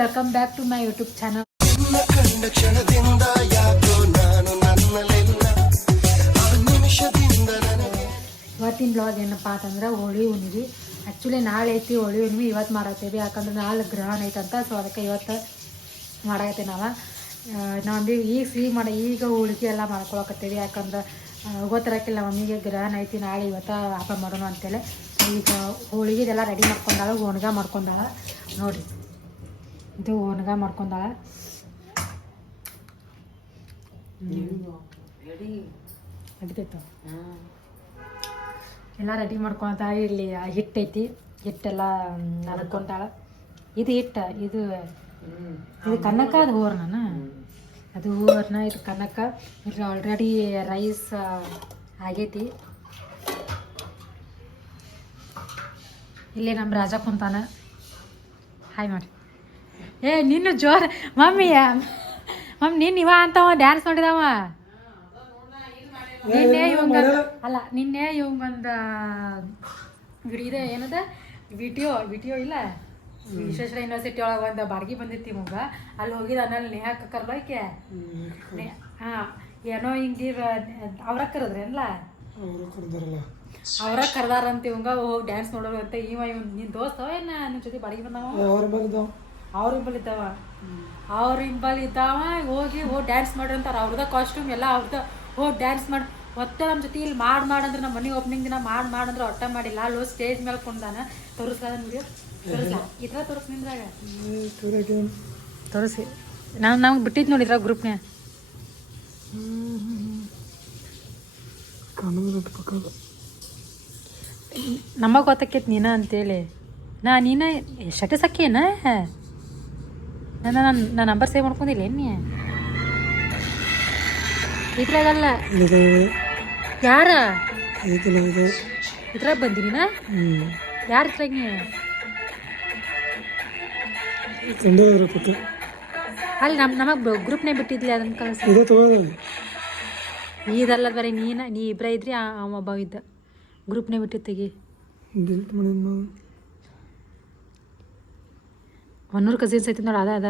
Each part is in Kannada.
Welcome back to my YouTube channel. ಇವತ್ತಿನ ಬ್ಲಾಗ್ ಏನಪ್ಪ ಅಂತಂದ್ರೆ ಹೋಳಿ ಹುಣ್ಣಿಮೆ. ಆ್ಯಕ್ಚುಲಿ ನಾಳೆ ಐತಿ ಹೋಳಿ ಹುಣ್ಣಿಮೆ, ಇವತ್ತು ಮಾಡತ್ತೇವಿ ಯಾಕಂದ್ರೆ ನಾಳೆ ಗ್ರಹಣ ಐತಂತ. ಸೊ ಅದಕ್ಕೆ ಇವತ್ತು ಮಾಡಾಕತ್ತೀವಿ ನಾವು ಈಗ ಹೋಳಿಗೆ ಎಲ್ಲ ಮಾಡ್ಕೊಳಕತ್ತೀವಿ. ಯಾಕಂದ್ರೆ ಗೊತ್ತಿರಕ್ಕಿಲ್ಲ ಮಮ್ಮಿಗೆ ಗ್ರಹಣ ಐತಿ, ನಾಳೆ ಇವತ್ತು ಹಬ್ಬ ಮಾಡೋಣ ಅಂತೇಳಿ. ಈಗ ಹೋಳಿಗೆದೆಲ್ಲ ರೆಡಿ ಮಾಡ್ಕೊಂಡಾಳ, ಒಣಗ ಮಾಡ್ಕೊಂಡಾಳ ನೋಡಿರಿ. ಇದು ಒಣಗ ಮಾಡ್ಕೊಂಡಾಳ. ಹಿಡಿತೈತ ಎಲ್ಲ ರೆಡಿ ಮಾಡ್ಕೊತ. ಇಲ್ಲಿ ಹಿಟ್ಟೈತಿ, ಹಿಟ್ಟೆಲ್ಲ ನಡ್ಕೊಂತಾಳ. ಇದು ಹಿಟ್ಟು, ಇದು ಕನ್ನಕ, ಅದು ಹೂರ್ಣ, ಅದು ಹೂರ್ಣ, ಇದು ಕನ್ನಕ. ಇಲ್ಲಿ ಆಲ್ರೆಡಿ ರೈಸ್ ಆಗೈತಿ. ಇಲ್ಲಿ ನಮ್ಮ ರಾಜ ಕುಂತಾನ. ಹಾಯ್ ಮಾಡಿ. ನಿನ್ನ ಜೋರ ಮಮ್ಮಿ ನೀನು ಇವ ಅಂತವ ಡ್ಯಾನ್ಸ್ ಮಾಡಿದವ. ನಿನ್ನೆ ಇವಂಗೊಂದು ಇದೆ ಏನದ ವಿಡಿಯೋ ಇಲ್ಲ, ವಿಶ್ವೇಶ್ವರ ಯೂನಿವರ್ಸಿಟಿ ಒಳಗೆ ಒಂದು ಬಾಡಿಗೆ ಬಂದಿತ್ತು ಇವಾಗ. ಅಲ್ಲಿ ಹೋಗಿದ ಅನ್ನಲ್ಲಿ ನೇಹಾಕ ಕರ್ಲೋಕೆ. ಹಾಂ, ಏನೋ ಹಿಂಗೆ ಅವ್ರ ಕರೆದ್ರೇನಲ್ಲ, ಅವ್ರ ಕರ್ದಾರಂತ ಇವಂಗ ಹೋಗಿ ಡ್ಯಾನ್ಸ್ ನೋಡೋರು ಅಂತ. ನಿನ್ನ ದೋಸ್ತವ ಏನ ನಿನ್ನ ಜೊತೆ ಬಾಡಿಗೆ ಬಂದವ? ಅವ್ರಿಂಬಲ್ ಇದ್ದಾವ ಹೋಗಿ ಡ್ಯಾನ್ಸ್ ಮಾಡ್ರಿ ಅಂತಾರೆ. ಅವ್ರದ ಕಾಸ್ಟ್ಯೂಮ್ ಎಲ್ಲ ಅವ್ರದ ಹೋಗಿ ಡ್ಯಾನ್ಸ್ ಮಾಡಿ ಒತ್ತೆ ನಮ್ಮ ಜೊತೆ ಇಲ್ಲಿ ಮಾಡಂದ್ರೆ ನಮ್ಮ ಮನೆ ಓಪನಿಂಗ್ ದಿನ ಮಾಡಂದ್ರೆ ಒಟ್ಟ ಮಾಡಿಲ್ಲ. ಅಲ್ಲಿ ಸ್ಟೇಜ್ ಮೇಲೆ ಕೊಂಡಾನ. ತೋರಿಸ್ಲಾದ ವಿಡಿಯೋ ತೋರಿಸ್ಲಾ? ಈ ಥರ ತೋರಿಸ್ ನಿಂದ್ರಾಗ ತೋರಿಸಿ. ನಮ್ಗೆ ಬಿಟ್ಟಿದ್ದು ನೋಡಿದ್ರ ಗ್ರೂಪ್ನ್ಯಾಗ. ನಮಗೆ ಗೊತ್ತಕ್ಕೈತಿ ನೀನ ಅಂತೇಳಿ. ನೀನ ಶಟಿ ಸಕ್ಕೇನ? ನಾನು ನಂಬರ್ ಸೇವ್ ಮಾಡ್ಕೊಂಡಿಲ್ಲ ನೀ ಇದ್ರಾಗಲ್ಲ. ಯಾರ ಇದ್ರಾಗ ಬಂದಿನ? ಯಾರ ಇದ್ರಾಗ ನೀ? ಅಲ್ಲಿ ನಮಗೆ ಗ್ರೂಪ್ನೇ ಬಿಟ್ಟಿದ್ಲಿ, ಅದನ್ನ ಕಳಿಸಿ. ಇದಲ್ಲ ಬರೀ ನೀ ಇಬ್ಬರ ಇದ್ರಿ, ಅವ ಒಬ್ಬ ಇದ್ದ. ಗ್ರೂಪ್ನೇ ಬಿಟ್ಟಿದ್ದು ತೆಗಿ. ಒನ್ನೂರು ಕಸಿನ್ಸ್ ಐತಿ ನೋಡಿ, ಅದ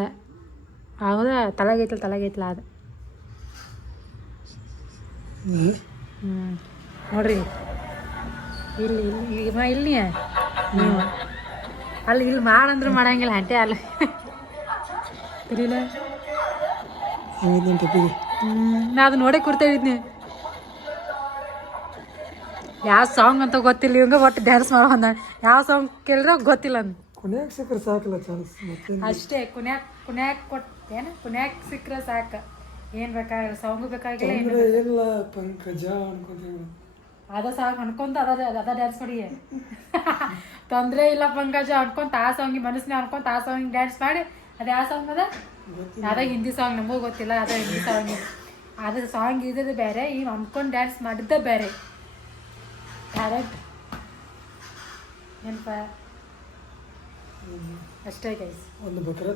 ಹೌದ. ತಲೆಗೈತಲ್ಲ ಅದು. ನೋಡ್ರಿ ಇಲ್ಲಿ ನೀವು ಇಲ್ಲಿ ಮಾಡಂದ್ರೆ ಮಾಡಂಗಿಲ್ಲ ಹಂಟೆ ಅಲ್ಲ. ತಿರಿಲ್ಲ ನಾ ಅದು ನೋಡೇ ಕೂರ್ತಾ ಇದ್ನಿ. ಯಾವ ಸಾಂಗ್ ಅಂತ ಗೊತ್ತಿಲ್ಲ ಇವಂಗ, ಒಟ್ಟು ಡ್ಯಾನ್ಸ್ ಮಾಡೋ ಅಂದ. ಯಾವ ಸಾಂಗ್ ಕೇಳಿದ್ರೆ ಗೊತ್ತಿಲ್ಲ ಅಂದ. ಅಷ್ಟೇ ಕುನ್ಯಾಕ್ ಕೊಟ್ಟೇನ, ಕುನ್ಯಾಕ್ ಸಿಕ್ಕ್ರೆ ಸಾಕು. ಏನ್ ಬೇಕಾಗಿಲ್ಲ, ಸಾಂಗು ಬೇಕಾಗಿಲ್ಲ. ಅದ ಸಾಂಗ್ ಅನ್ಕೊಂತ ಅದ ಡ್ಯಾನ್ಸ್ ಮಾಡಿ ತೊಂದ್ರೆ ಇಲ್ಲ ಪಂಕಜ ಅನ್ಕೊಂತ ಆ ಸಾಂಗ್ ಮನಸ್ಸಿನ ಅನ್ಕೊಂತ ಆ ಸಾಂಗ್ ಡ್ಯಾನ್ಸ್ ಮಾಡಿ. ಅದ ಯಾವ ಸಾಂಗ್ ಅದ ಹಿಂದಿ ಸಾಂಗ್, ನಮಗೂ ಗೊತ್ತಿಲ್ಲ. ಅದ ಹಿಂದಿ ಸಾಂಗ್, ಅದು ಸಾಂಗ್ ಇದ್ದದ್ದು ಬೇರೆ, ಈಗ ಅನ್ಕೊಂಡು ಡ್ಯಾನ್ಸ್ ಮಾಡಿದ್ದ ಬೇರೆ. ಕರೆಕ್ಟ್ ಏನಪ್ಪ? ಅಷ್ಟೇ ಗೈಸ್. ಒಂದು ಬಕರ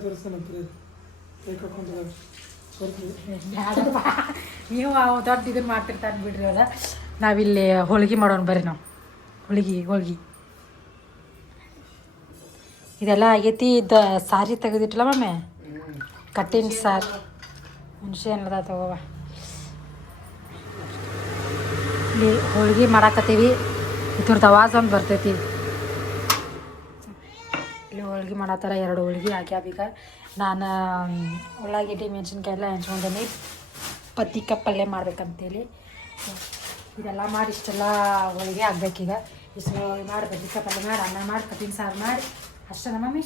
ನೀವು ದೊಡ್ಡ ಇದನ್ನ ಮಾಡ್ತಿರ್ತಾರೆ ಬಿಡ್ರಿ. ಅದ ನಾವಿಲ್ಲಿ ಹೋಳಿಗೆ ಮಾಡೋಣ ಬರ್ರಿ. ನಾವು ಹೋಳಿಗೆ ಇದೆಲ್ಲ ಆಗೈತಿ. ಸಾರಿ ತೆಗೆದಿಟ್ಟಲ್ಲ ಮಮ್ಮಿ, ಕಟ್ಟಿನ ಸಾರು. ಹುಣಸೆ ಅನ್ನದ ತಗೋವ. ಇಲ್ಲಿ ಹೋಳಿಗೆ ಮಾಡಾಕತ್ತೀವಿ. ಇದ್ರದ್ದು ಆವಾಜ್ ಒಂದು ಬರ್ತೈತಿ. ಇಲ್ಲಿ ಹೋಳಿಗೆ ಮಾಡತ್ತಾರ. 2 ಹೋಳಿಗೆ ಆಗ್ಯಾವ. ಈಗ ನಾನು ಉಳ್ಳಾಗಡ್ಡಿ ಮೆಣಸಿನ್ಕಾಯಿ ಎಲ್ಲ ಹೆಂಚ್ಕೊಂಡೀನಿ, ಪತ್ತಿಕ ಪಲ್ಯ ಮಾಡ್ಬೇಕಂತೇಳಿ. ಇದೆಲ್ಲ ಮಾಡಿ ಇಷ್ಟೆಲ್ಲ ಹೋಳಿಗೆ ಆಗ್ಬೇಕೀಗ. ಇಷ್ಟು ಮಾಡಿ ಬದ್ನಿಕಾಯಿ ಪಲ್ಯ ಮಾಡಿ, ಅನ್ನ ಮಾಡಿ, ಕಟ್ಟಿನ ಸಾರು ಮಾಡಿ ಅಷ್ಟೇ. ನಮ್ಮ ಮಮ್ಮಿ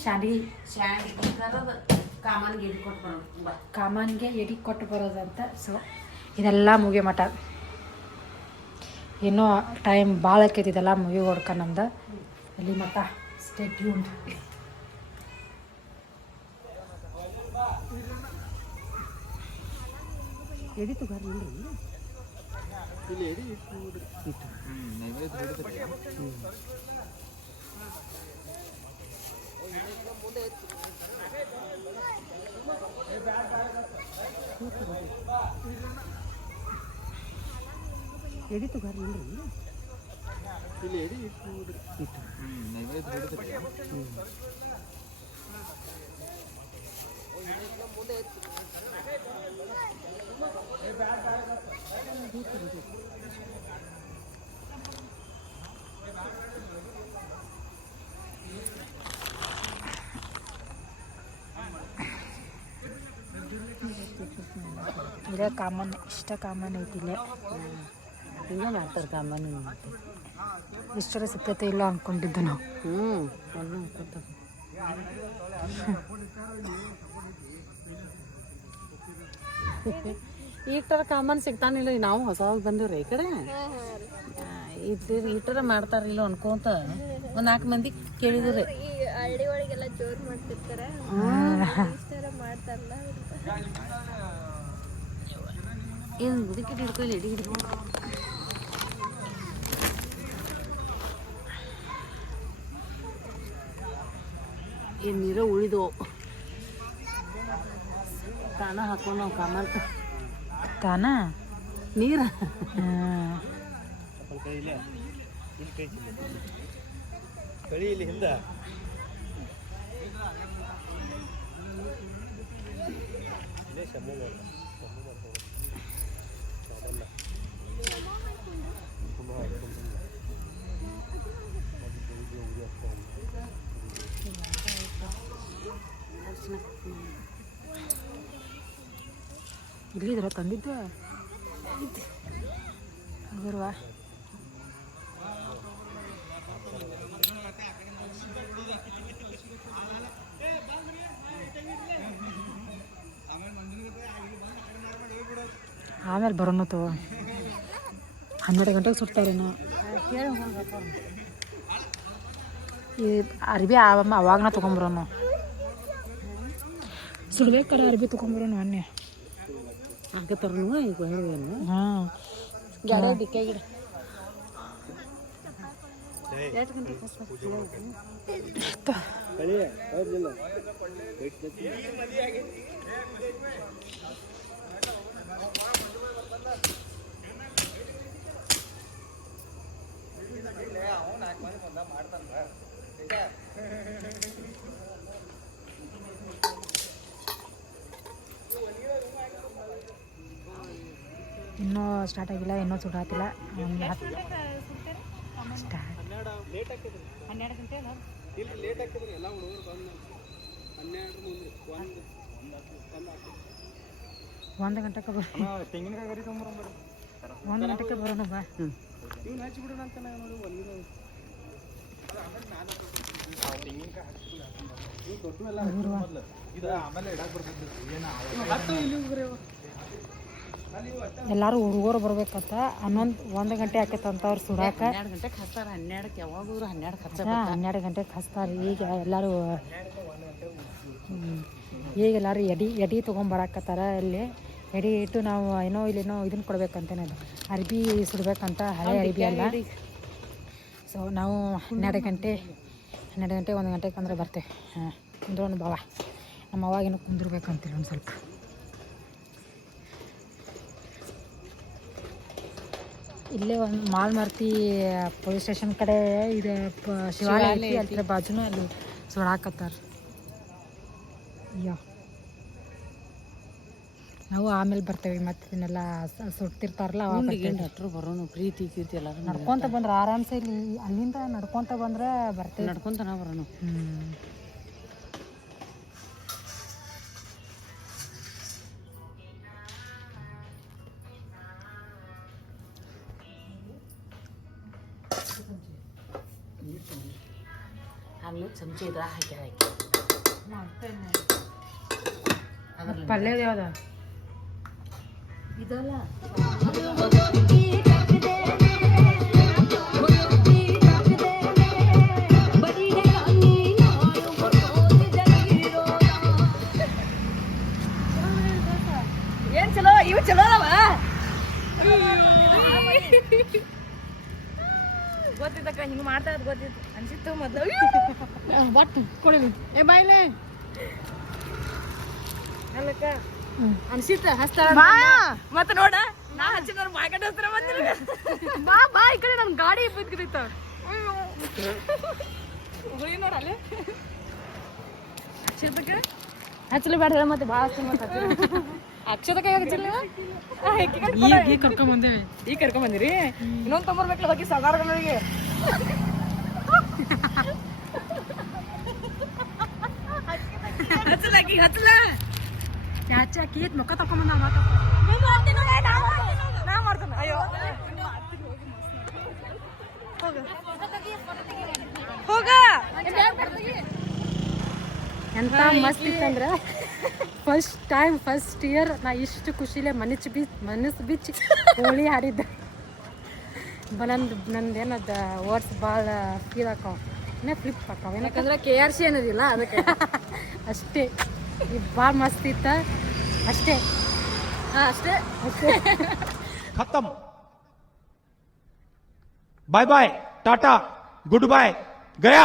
ಕಾಮನ್ಗೆ ಎಡಿ ಕೊಟ್ಟು ಬರೋದಂತ. ಸೊ ಇದೆಲ್ಲ ಮುಗಿಯೋ ಮಟ ಇನ್ನೂ ಟೈಮ್ ಭಾಳ ಆಕೈತಿ. ಇದೆಲ್ಲ ಮುಗಿ ಹೊಡ್ಕ ನಮ್ದು ಅಲ್ಲಿ ಮಟ. Stay tuned. ಎಡಿತು ಬರ್ರಿ ಎಡಿತು ಬರ್ರಿ ಇಲ್ಲಿ ಎಡಿ ಇಟ್ಟು ನೈವೇದ್ಯ ಹಿಡಿದ್ರಿ. ಇದೇ ಕಾಮನ್, ಇಷ್ಟ ಕಾಮನ್ ಐತಿ ಇಲ್ಲೇ. ಹಿಂಗೆ ಮಾಡ್ತಾರೆ ಕಾಮನ್. ಇಷ್ಟರ ಸಿಕ್ಕತ್ತೆ ಇಲ್ಲ ಅಂದ್ಕೊಂಡಿದ್ದು ನಾವು. ಈ ಥರ ಕಾಮನ್ ಸಿಗ್ತಾನಿಲ್ಲ. ನಾವು ಹೊಸವಾಗ ಬಂದಿವ್ರಿ ಈ ಕಡೆ, ಈ ಥರ ಮಾಡ್ತಾರಿಲ್ಲ ಅನ್ಕೊಂತ ಒಂದು 4 ಮಂದಿ ಕೇಳಿದ್ರಿ. ಹಳ್ಳಿ ಒಳಗೆಲ್ಲ ಜೋರ್ ಮಾಡ್ತಿರ್ತಾರೆ, ಮಾಡ್ತಾರಲ್ಲ. ಏನು ಬುಡಕಿಟ್ಟು ಹಿಡ್ಕೊಳ್ಳಿ, ಎಡಿ ಹಿಡ್ಕೊಂಡು ಏನು ನೀರು ಉಳಿದು ತಾನ ಹಾಕೊಂಡು ನಾವು ಕಾಮನ್ ತಾನ ನೀರು ಇಲ್ಲಿದ್ರ ತಂದಿದ್ದು ಅದರ್ವ ಆಮೇಲೆ ಬರೋಣ ತೋ 12 ಗಂಟೆಗೆ ಸುಡ್ತಾರೇನೋ. ಈ ಅರ್ಬಿ ಅವಾಗನ ತೊಗೊಂಬರೋನು, ಸುಡ್ಬೇಕಾರೆ ಅರ್ಬಿ ತೊಗೊಂಬರೋನು ಅನ್ನೆ ಹಾಕತ್ತಾರನು ಈಗ ಹೇಳುವೇನು. ಹಾಂ ಗಾಡಿ ಡಿಕ್ಕ ಗಿಡ ಇನ್ನೂ ಸ್ಟಾರ್ಟ್ ಆಗಿಲ್ಲ, ಇನ್ನೂ ಸುಡಾತಿಲ್ಲ. ಸ್ಟಾರ್ಟ್ 12 ಗಂಟೆ ಅಲ್ಲ, 1 ಗಂಟೆಗೆ ಬರೋಣ. 1 ಗಂಟೆಗೆ ಬರೋಣ ಬಾ. ಎಲ್ಲರೂ ಹುಡುಗರು ಬರ್ಬೇಕಂತ 1 ಗಂಟೆ ಆಕೈತಂತ ಅವ್ರು ಸುಡಾಕ. 12 ಗಂಟೆಗೆ ಹಚ್ತಾರೆ. 12ಕ್ಕೆ ಯಾವಾಗ 12ಕ್ಕೆ ಹಚ್ಚ 12 ಗಂಟೆಗೆ ಹಚ್ತಾರೆ. ಈಗ ಎಲ್ಲರೂ ಎಡಿ ತೊಗೊಂಬರಾಕತ್ತಾರ. ಇಲ್ಲಿ ಎಡಿ ಇಟ್ಟು ನಾವು ಇಲ್ಲೇನೋ ಇದನ್ನು ಕೊಡ್ಬೇಕಂತೇನೆ, ಅದು ಅರ್ಬಿ ಸುಡ್ಬೇಕಂತ, ಹಳೆ ಅರ್ಬಿ ಅಲ್ಲ. ಸೊ ನಾವು 12 ಗಂಟೆ 1 ಗಂಟೆಗೆ ಅಂದ್ರೆ ಬರ್ತೇವೆ. ಹಾಂ ಕುಂದ್ರೋಣ ಬಾವ, ನಮ್ಮ ಅವಾಗೇನೋ ಕುಂದಿರ್ಬೇಕಂತೀವಿ ಒಂದು ಸ್ವಲ್ಪ. ಇಲ್ಲೇ ಒಂದು ಮಾಲ್ಮಾರ್ತಿ ಪೊಲೀಸ್ ಸ್ಟೇಷನ್ ಕಡೆ ಇದು ಶಿವಾಲಯ ಐತಿ, ಅದ್ರ ಬಾಜುನು ಅಲ್ಲಿ ಸುಡಾಕತ್ತಾರ. ನಾವು ಆಮೇಲೆ ಬರ್ತೇವೆ, ಮತ್ತೆ ಇದನ್ನೆಲ್ಲ ಸುಡ್ತಿರ್ತಾರಲ್ಲ ಹತ್ರ ಬರೋನು. ಪ್ರೀತಿ ಕೀರ್ತಿ ಎಲ್ಲ ನಡ್ಕೊತ ಬಂದ್ರೆ ಆರಾಮ್ಸೆ, ಇಲ್ಲಿ ಅಲ್ಲಿಂದ ನಡ್ಕೊತ ಬಂದ್ರೆ ಬರ್ತೇವೆ. ನಡ್ಕೊಂತ ನಾವು ಬರೋನು. ಅಲ್ಲಿ ಚಮಚ ಇದ್ರ ಹಾಕ್ಯಾರ ಪಲ್ಯ ಯಾವ್ದ ಇದಲ್ಲ. ಏನ್ ಚಲೋ, ಇವು ಚಲೋ ಅವ. ಗೊತ್ತಿದ್ದಕ್ಕ ಹಿಂಗೆ ಮಾಡ್ತಾ ಇದ್ ಗೊತ್ತಿತ್ತು ಅನ್ಸಿತ್ತು ಮೊದ್ಲು. ಒಟ್ಟು ಕೊಡಲಿ ಏ ಬಾಯ್ಲೆ ಅಲ್ಲಕ್ಕ ಅನ್ಸಿತ್ತ ಹಸ್ತಾರ ಮತ್ತೆ ನೋಡ ನಾ ಹಚ್ಚಿನವ್ರು ಮಾರ್ಕೆಟ್ ಹಸ್ತಾರ ಬಾ ಬಾ ಈ ಕಡೆ ನನ್ ಗಾಡಿ ಬಿದ್ದಿತ್ತ ಗುಳಿ ನೋಡಲ್ಲ ಹಚ್ಚಿರ್ಬೇಕ ಹಚ್ಚಲು ಬೇಡ ಹೇಳ ಮತ್ತೆ ಭಾಳ ಅಕ್ಷದ ಕೈ ಹಚ್ಚಿಲ್ಲ ಈಗ ಕರ್ಕೊಂಡ್ ಬಂದೇವಿ. ಈಗ ಕರ್ಕೊಂಡ್ ಬಂದಿರಿ ಇನ್ನೊಂದು ತೊಂಬರ್ಬೇಕಲ್ಲ ಹೋಗಿ ಸಾಧಾರಣಗಳಿಗೆ ಹಚ್ಚಲಾಕಿ ಹಚ್ಚಲ ಚಾಚಾಕಿ ಮುಖ ತಕೊಂಬಂದ ನಾ ಮಾಡ್ತಾನೆ ಅಯ್ಯೋ ಹೋಗ ಎಂತ ಮಸ್ತ್ ಇತ್ತಂದ್ರ ಫಸ್ಟ್ ಇಯರ್ ನಾ ಇಷ್ಟು ಖುಷಿಲೇ ಮನಸ್ಸು ಬಿಚ್ಚಿ ಹೋಳಿ ಹಾಡಿದ್ದೆ. ನಂದೇನದ ವರ್ಡ್ಸ್ ಭಾಳ ಫೀಲ್ ಹಾಕಾವ, ಫ್ಲಿಪ್ ಹಾಕಾವ. ಯಾಕಂದ್ರೆ KRC ಅನ್ನೋದಿಲ್ಲ ಅದಕ್ಕೆ ಅಷ್ಟೇ. ಈಗ ಭಾಳ ಮಸ್ತ್ ಇತ್ತ ಅಷ್ಟೇ. ಅಷ್ಟೇ खत्म bye bye tata good bye गया